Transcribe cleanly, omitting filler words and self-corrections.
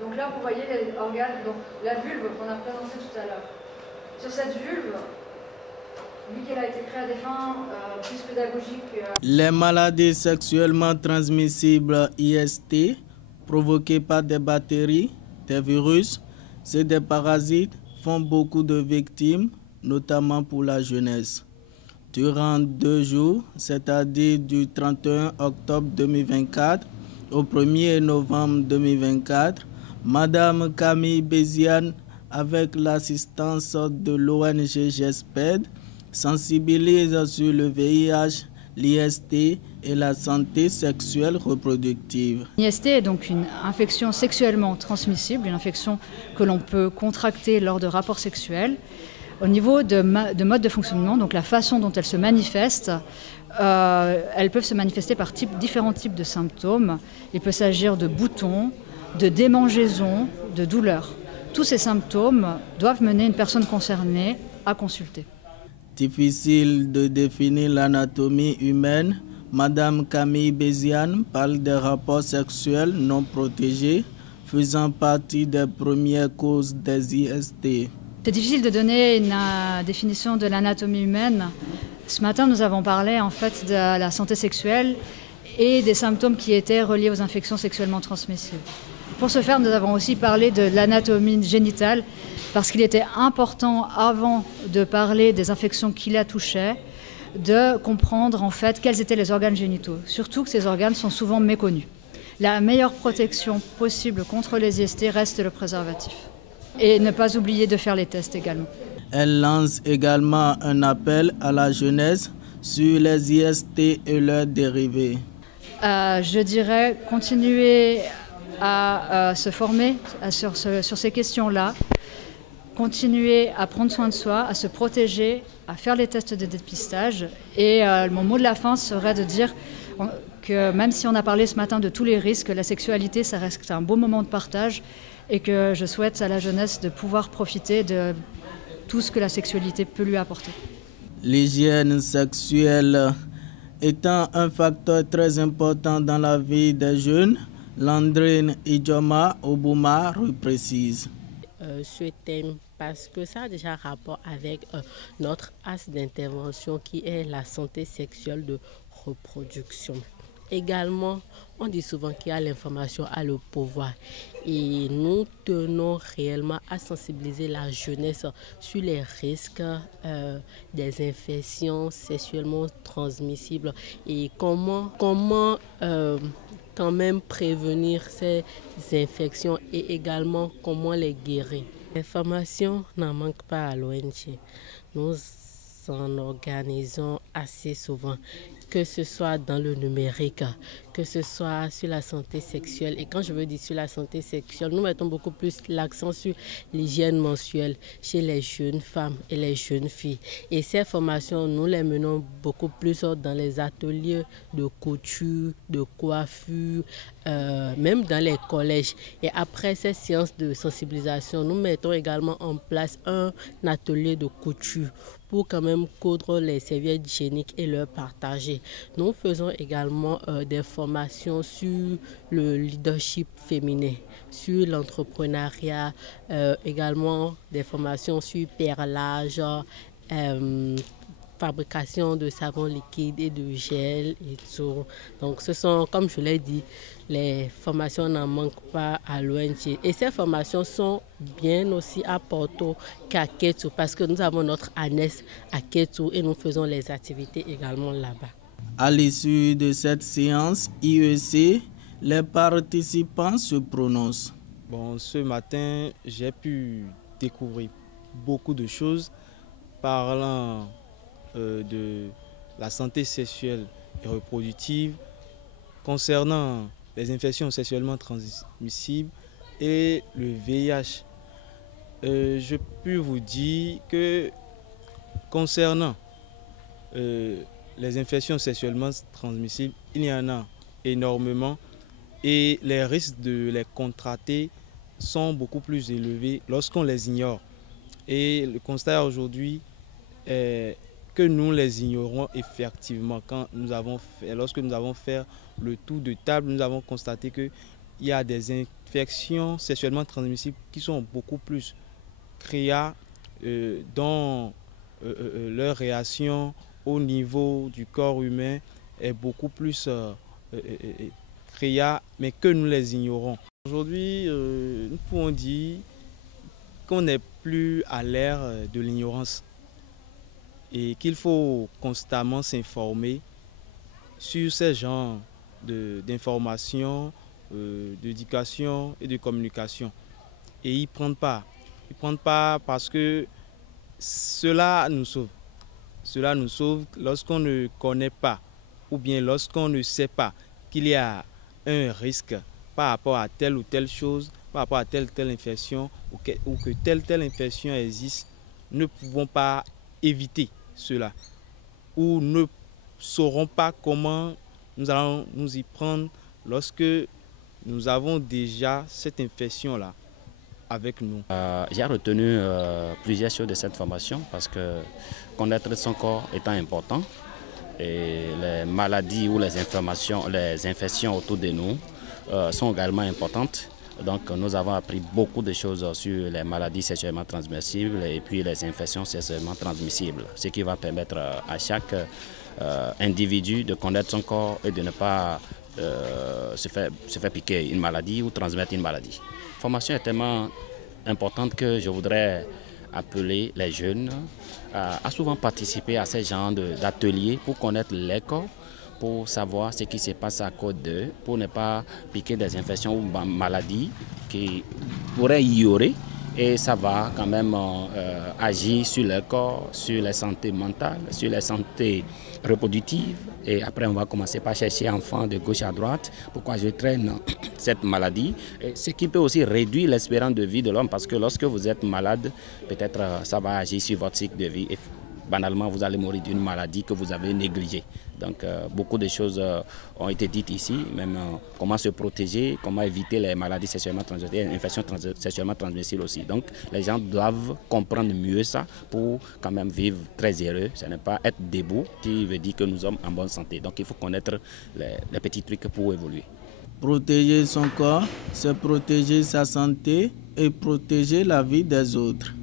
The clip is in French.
Donc là, vous voyez les organes, donc la vulve qu'on a présentée tout à l'heure. Sur cette vulve, vu qu'elle a été créée à des fins plus pédagogiques. Les maladies sexuellement transmissibles IST, provoquées par des bactéries, des virus et des parasites, font beaucoup de victimes, notamment pour la jeunesse. Durant 2 jours, c'est-à-dire du 31 octobre 2024 au 1er novembre 2024, Madame Camille Béziane, avec l'assistance de l'ONG GESPED, sensibilise sur le VIH, l'IST et la santé sexuelle reproductive. L'IST est donc une infection sexuellement transmissible, une infection que l'on peut contracter lors de rapports sexuels. Au niveau de mode de fonctionnement, donc la façon dont elles se manifestent, elles peuvent se manifester par différents types de symptômes. Il peut s'agir de boutons, de démangeaisons, de douleurs. Tous ces symptômes doivent mener une personne concernée à consulter. Difficile de définir l'anatomie humaine, Madame Camille Béziane parle des rapports sexuels non protégés faisant partie des premières causes des IST. C'est difficile de donner une définition de l'anatomie humaine. Ce matin, nous avons parlé en fait de la santé sexuelle et des symptômes qui étaient reliés aux infections sexuellement transmissibles. Pour ce faire, nous avons aussi parlé de l'anatomie génitale parce qu'il était important, avant de parler des infections qui la touchaient, de comprendre en fait quels étaient les organes génitaux. Surtout que ces organes sont souvent méconnus. La meilleure protection possible contre les IST reste le préservatif. Et ne pas oublier de faire les tests également. Elle lance également un appel à la jeunesse sur les IST et leurs dérivés. Je dirais continuer à se former sur ces questions-là, continuer à prendre soin de soi, à se protéger, à faire les tests de dépistage. Et mon mot de la fin serait de dire que même si on a parlé ce matin de tous les risques, la sexualité, ça reste un beau moment de partage et que je souhaite à la jeunesse de pouvoir profiter de tout ce que la sexualité peut lui apporter. L'hygiène sexuelle étant un facteur très important dans la vie des jeunes, Landrine Idjoma Obouma précise. Ce thème parce que ça a déjà rapport avec notre axe d'intervention qui est la santé sexuelle de reproduction. Également, on dit souvent qu'il y a l'information à le pouvoir et nous tenons réellement à sensibiliser la jeunesse sur les risques des infections sexuellement transmissibles et comment quand même prévenir ces infections et également comment les guérir. L'information n'en manque pas à l'ONG. Nous en organisons assez souvent, que ce soit dans le numérique, que ce soit sur la santé sexuelle. Et quand je veux dire sur la santé sexuelle, nous mettons beaucoup plus l'accent sur l'hygiène menstruelle chez les jeunes femmes et les jeunes filles. Et ces formations, nous les menons beaucoup plus dans les ateliers de couture, de coiffure, même dans les collèges. Et après ces séances de sensibilisation, nous mettons également en place un atelier de couture pour quand même coudre les serviettes hygiéniques et leur partager. Nous faisons également des formations sur le leadership féminin, sur l'entrepreneuriat, également des formations sur perlage, fabrication de savon liquide et de gel et tout. Donc ce sont, comme je l'ai dit, les formations n'en manquent pas à l'ONG. Et ces formations sont bien aussi à Porto qu'à Kétou parce que nous avons notre annexe à Kétou et nous faisons les activités également là-bas. À l'issue de cette séance IEC, les participants se prononcent. Bon, ce matin, j'ai pu découvrir beaucoup de choses parlant de la santé sexuelle et reproductive concernant les infections sexuellement transmissibles et le VIH. Je peux vous dire que concernant les infections sexuellement transmissibles, il y en a énormément et les risques de les contracter sont beaucoup plus élevés lorsqu'on les ignore. Et le constat aujourd'hui est que nous les ignorons effectivement. Lorsque nous avons fait le tour de table, nous avons constaté qu'il y a des infections sexuellement transmissibles qui sont beaucoup plus créées dans leur réaction au niveau du corps humain est beaucoup plus créée, mais que nous les ignorons. Aujourd'hui, nous pouvons dire qu'on n'est plus à l'ère de l'ignorance et qu'il faut constamment s'informer sur ces genres d'informations, d'éducation et de communication et y prendre part. Y prendre part parce que cela nous sauve. Cela nous sauve lorsqu'on ne connaît pas ou bien lorsqu'on ne sait pas qu'il y a un risque par rapport à telle ou telle chose, par rapport à telle ou telle infection ou que telle infection existe. Ne pouvons pas éviter cela ou ne saurons pas comment nous allons nous y prendre lorsque nous avons déjà cette infection-là avec nous. J'ai retenu plusieurs choses de cette formation parce que connaître son corps étant important et les maladies ou les infections autour de nous sont également importantes. Donc nous avons appris beaucoup de choses sur les maladies sexuellement transmissibles et puis les infections sexuellement transmissibles, ce qui va permettre à chaque individu de connaître son corps et de ne pas se faire piquer une maladie ou transmettre une maladie. La formation est tellement importante que je voudrais appeler les jeunes à souvent participer à ces genres d'ateliers pour connaître les corps, pour savoir ce qui se passe à cause d'eux, pour ne pas piquer des infections ou maladies qui pourraient y aurait. Et ça va quand même agir sur le corps, sur la santé mentale, sur la santé reproductive. Et après, on va commencer par chercher enfants de gauche à droite. Pourquoi je traîne cette maladie? Et ce qui peut aussi réduire l'espérance de vie de l'homme. Parce que lorsque vous êtes malade, peut-être ça va agir sur votre cycle de vie. Et banalement, vous allez mourir d'une maladie que vous avez négligée. Donc, beaucoup de choses ont été dites ici, même comment se protéger, comment éviter les maladies sexuellement transmissibles, les infections sexuellement transmissibles aussi. Donc, les gens doivent comprendre mieux ça pour quand même vivre très heureux. Ce n'est pas être debout qui veut dire que nous sommes en bonne santé. Donc, il faut connaître les petits trucs pour évoluer. Protéger son corps, c'est protéger sa santé et protéger la vie des autres.